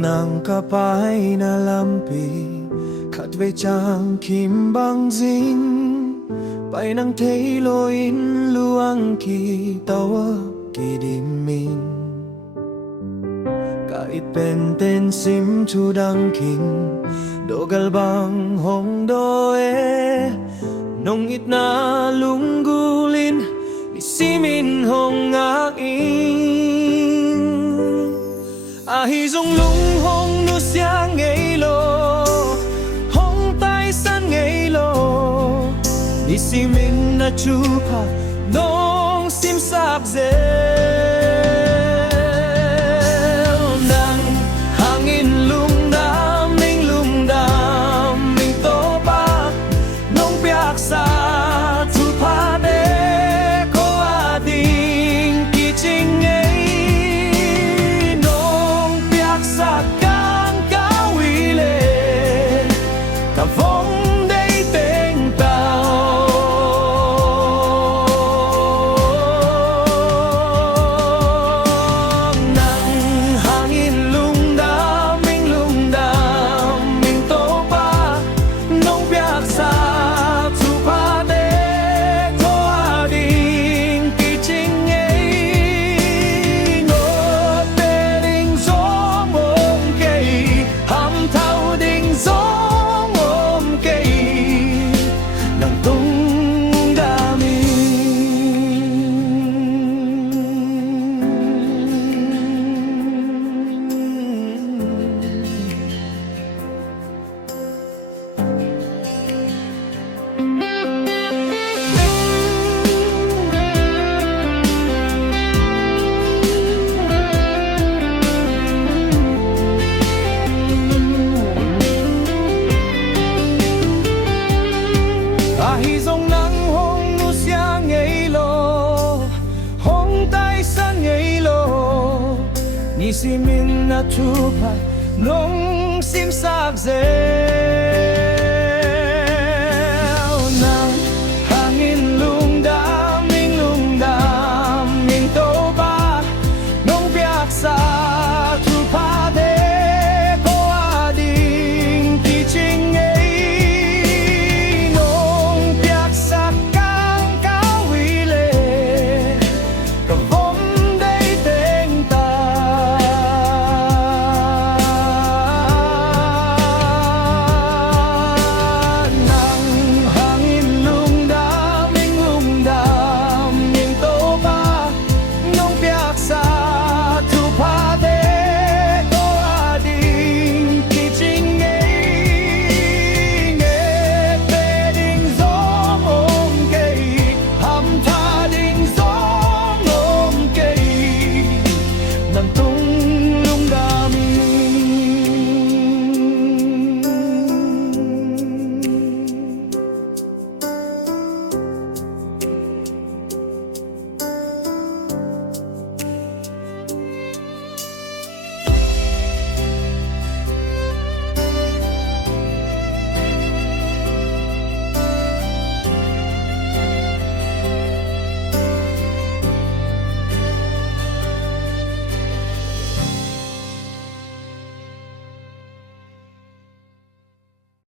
nàng cả bãi na lam pi khát về chàng kim băng dính bay nàng thấy lối in luang kỳ tàu kỳ đi mình cả ít bên tên sim chu đăng kinh độ gal bang hong doe nong ít na lung gulin ni simin hong ngak in hi dung lung hong nu sia ngây lo hong tai san ngây lo ni simin na chu pa nong sim sak ze hi dòng nắng hong nu sia ngây lo hong tai san ngây lo ni simin na chu pa nong sim sak ze